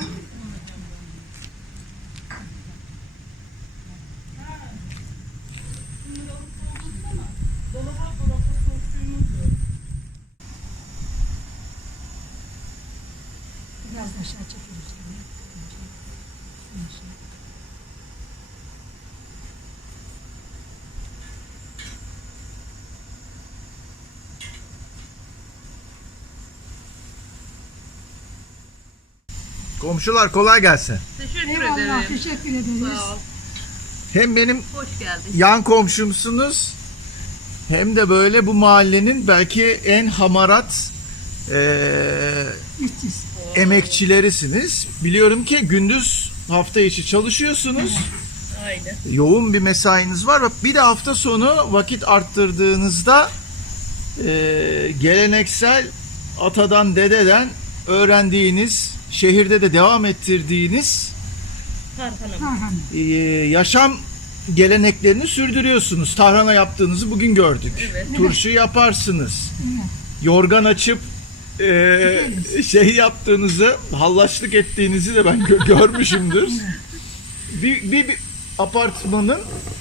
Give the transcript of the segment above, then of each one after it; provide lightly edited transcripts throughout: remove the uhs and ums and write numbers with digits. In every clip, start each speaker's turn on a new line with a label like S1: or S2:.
S1: Biraz da aşağı çekiyoruz.
S2: Komşular kolay gelsin.
S3: Teşekkür
S1: Eyvallah,
S3: ederim.
S1: teşekkür ederiz.
S3: Sağ ol.
S2: Hem benim
S3: Hoş geldin.
S2: yan komşumsunuz hem de böyle bu mahallenin belki en hamarat
S1: İşçiz.
S2: emekçilerisiniz. Biliyorum ki gündüz hafta içi çalışıyorsunuz.
S3: Aynen.
S2: Yoğun bir mesainiz var. Bir de hafta sonu vakit arttırdığınızda geleneksel atadan dededen öğrendiğiniz, şehirde de devam ettirdiğiniz
S3: Tarhanım.
S1: Tarhana.
S2: yaşam geleneklerini sürdürüyorsunuz. Tarhana yaptığınızı bugün gördük.
S3: Evet.
S2: Turşu yaparsınız.
S1: Evet.
S2: Yorgan açıp şey yaptığınızı, hallaçlık ettiğinizi de ben görmüşümdür. Bir apartmanın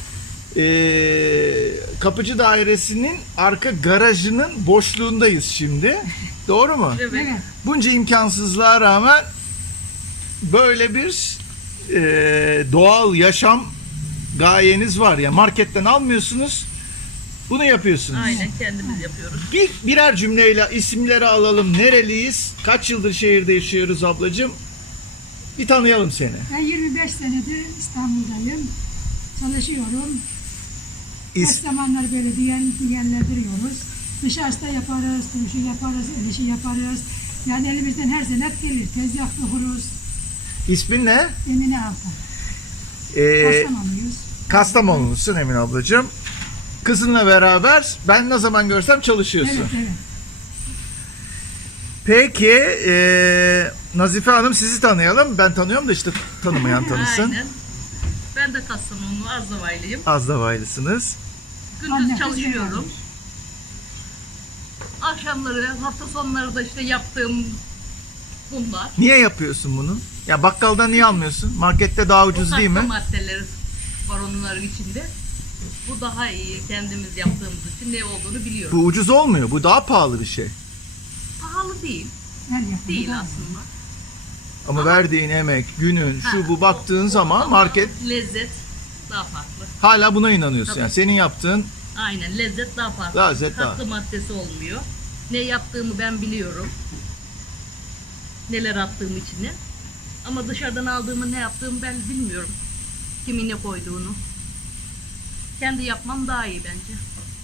S2: kapıcı dairesinin arka garajının boşluğundayız şimdi. Doğru mu?
S3: Evet.
S1: Evet.
S2: Bunca imkansızlığa rağmen böyle bir doğal yaşam gayeniz var ya. Marketten almıyorsunuz, bunu yapıyorsunuz.
S3: Aynen kendimiz yapıyoruz.
S2: Birer cümleyle isimleri alalım. Nereliyiz? Kaç yıldır şehirde yaşıyoruz ablacığım? Bir tanıyalım seni.
S1: Ben 25 senedir İstanbul'dayım. Çalışıyorum. Boş zamanları böyle diyenlendiriyoruz. Dışarıda yaparız, turşu yaparız, el işi yaparız. Yani elimizden her sene gelir. Tezgah kururuz.
S2: İsmin ne?
S1: Emine Altan.
S2: Ee,
S1: Kastamonuyuz.
S2: Kastamonulusun Emin ablacığım. Kızınla beraber ben ne zaman görsem çalışıyorsun.
S1: Evet, evet.
S2: Peki Nazife Hanım sizi tanıyalım. Ben tanıyorum da işte tanımayan tanısın.
S3: Aynen. Ben de Kastamonlu, Azdavaylıyım.
S2: Azdavaylısınız.
S3: Gündüz
S1: Anne, kız
S3: çalışıyorum.
S1: beraber.
S3: Akşamları, hafta sonları da işte yaptığım bunlar.
S2: Niye yapıyorsun bunu? Ya bakkaldan niye almıyorsun? Markette daha ucuz değil mi?
S3: Katkı maddeleri var onların içinde. Bu daha iyi. Kendimiz yaptığımız için ne olduğunu biliyoruz.
S2: Bu ucuz olmuyor. Bu daha pahalı bir şey.
S3: Pahalı değil.
S1: Her yapımı
S3: Değil
S1: var.
S3: aslında.
S2: Ama verdiğin emek, günün,
S3: Ha,
S2: şu bu baktığın zaman
S3: ama
S2: market
S3: lezzet daha farklı.
S2: hala buna inanıyorsun.
S3: Tabii.
S2: Yani senin yaptığın
S3: Aynen lezzet daha farklı.
S2: Lezzet daha.
S3: Katkı maddesi olmuyor. Ne yaptığımı ben biliyorum. Neler attığım içine. Ama dışarıdan aldığımı ne yaptığımı ben bilmiyorum. Kimin ne koyduğunu. Kendi yapmam daha iyi bence.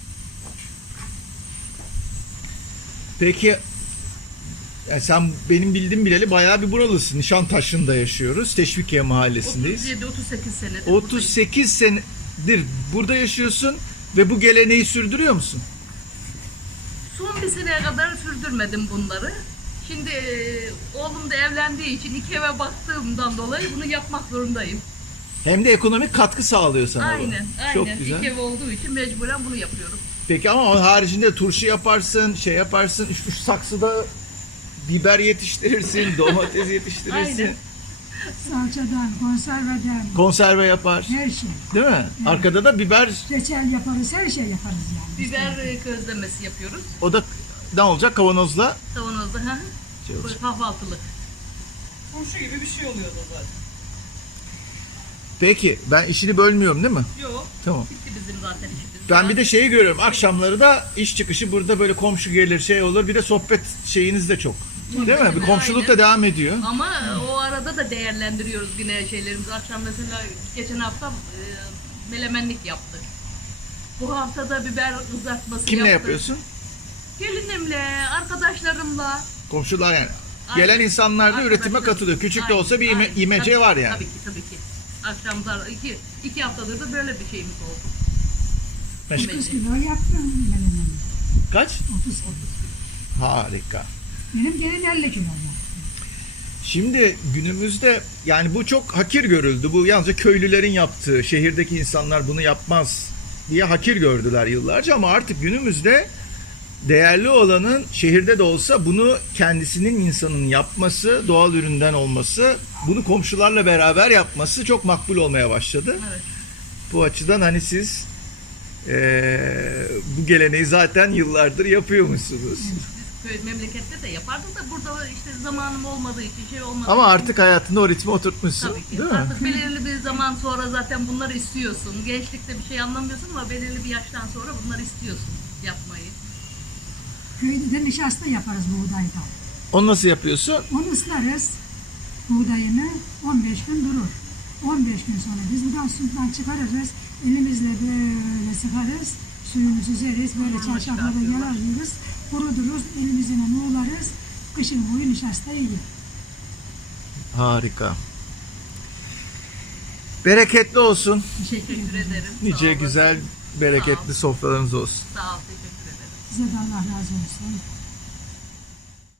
S2: peki yani sen benim bildiğim bileli bayağı bir buralısın. Nişantaşı'nda yaşıyoruz. Teşvikiye Mahallesi'ndeyiz.
S3: 37-38 senedir buradayım.
S2: 38 senedir burada yaşıyorsun ve bu geleneği sürdürüyor musun?
S3: Son bir seneye kadar sürdürmedim bunları. Şimdi oğlum da evlendiği için iki eve baktığımdan dolayı bunu yapmak zorundayım.
S2: Hem de ekonomik katkı sağlıyor sana bu.
S3: Aynen, aynen.
S2: Çok güzel.
S3: İki ev olduğu için mecburen bunu yapıyorum.
S2: Peki ama onun haricinde turşu yaparsın, şey yaparsın, üç saksıda biber yetiştirirsin, domates yetiştirirsin,
S3: Aynen.
S1: Salçadan, konserveden,
S2: konserve yapar.
S1: her şey.
S2: Değil mi? Arkada da biber,
S1: Reçel yaparız, her şey yaparız yani.
S3: Biber közlemesi yapıyoruz.
S2: o da ne olacak kavanozla?
S3: Kavanozda.
S2: Şey olacak.
S3: Böyle kahvaltılık.
S4: Turşu gibi bir şey oluyordu zaten.
S2: Peki ben işini bölmüyorum değil mi?
S3: Yok.
S2: Tamam.
S3: Bitti bizim zaten işimiz.
S2: Ben bir de şeyi görüyorum. Akşamları da iş çıkışı burada böyle komşu gelir, şey olur. Bir de sohbet şeyiniz de çok. Değil mi? Bir komşuluk da devam ediyor.
S3: Ama o arada da değerlendiriyoruz yine şeylerimizi. Akşam mesela geçen hafta melemenlik yaptık. Bu hafta da biber kızartması
S2: Kimle
S3: yaptık.
S2: yapıyorsun?
S3: Gelinimle, arkadaşlarımla.
S2: Komşular yani.
S3: Aynen.
S2: Gelen insanlar da üretime
S3: Arkadaşlar.
S2: katılıyor. Küçük de
S3: Aynen,
S2: olsa bir
S3: aynen.
S2: imece
S3: Tabii,
S2: var yani.
S3: Tabii ki, tabii ki. Akşamlar iki haftadır da böyle bir şeyimiz oldu.
S2: Meşgul.
S1: 30 kilo yaptım menemeni.
S2: Kaç?
S1: 30
S2: Harika.
S1: Benim gelin 50 kilo var.
S2: Şimdi günümüzde yani bu çok hakir görüldü. Bu yalnızca köylülerin yaptığı, şehirdeki insanlar bunu yapmaz diye hakir gördüler yıllarca ama artık günümüzde değerli olanın şehirde de olsa bunu kendisinin insanın yapması, doğal üründen olması bunu komşularla beraber yapması çok makbul olmaya başladı.
S3: Evet.
S2: Bu açıdan hani siz bu geleneği zaten yıllardır yapıyormuşsunuz.
S3: Biz köy memlekette de yapardık da burada işte zamanım olmadığı için şey olmadığı
S2: Ama
S3: için-
S2: artık hayatında o ritmi oturtmuşsun.
S3: Tabii ki.
S2: Değil mi?
S3: Artık belirli bir zaman sonra zaten bunları istiyorsun. Gençlikte bir şey anlamıyorsun ama belirli bir yaştan sonra bunları istiyorsun yapmayı.
S1: Köyde de nişasta yaparız buğdaydan.
S2: Onu nasıl yapıyorsun?
S1: Onu ıslarız. Buğdayını 15 gün durur. 15 gün sonra biz buradan sudan çıkarırız. Elimizle böyle sıkarız. Suyunu süzeriz. Böyle
S3: Hamurunu
S1: çarşafla da
S3: çıkartıyorlar.
S1: yalarız. Kuruduruz. Elimizle uğularız. Kışın boyu nişasta yiyor.
S2: Harika. Bereketli olsun.
S3: Teşekkür ederim. Sağ
S2: Nice
S3: olun.
S2: güzel, bereketli sofralarınız olsun.
S3: Sağ ol, teşekkür ederim.
S1: Size de Allah razı olsun.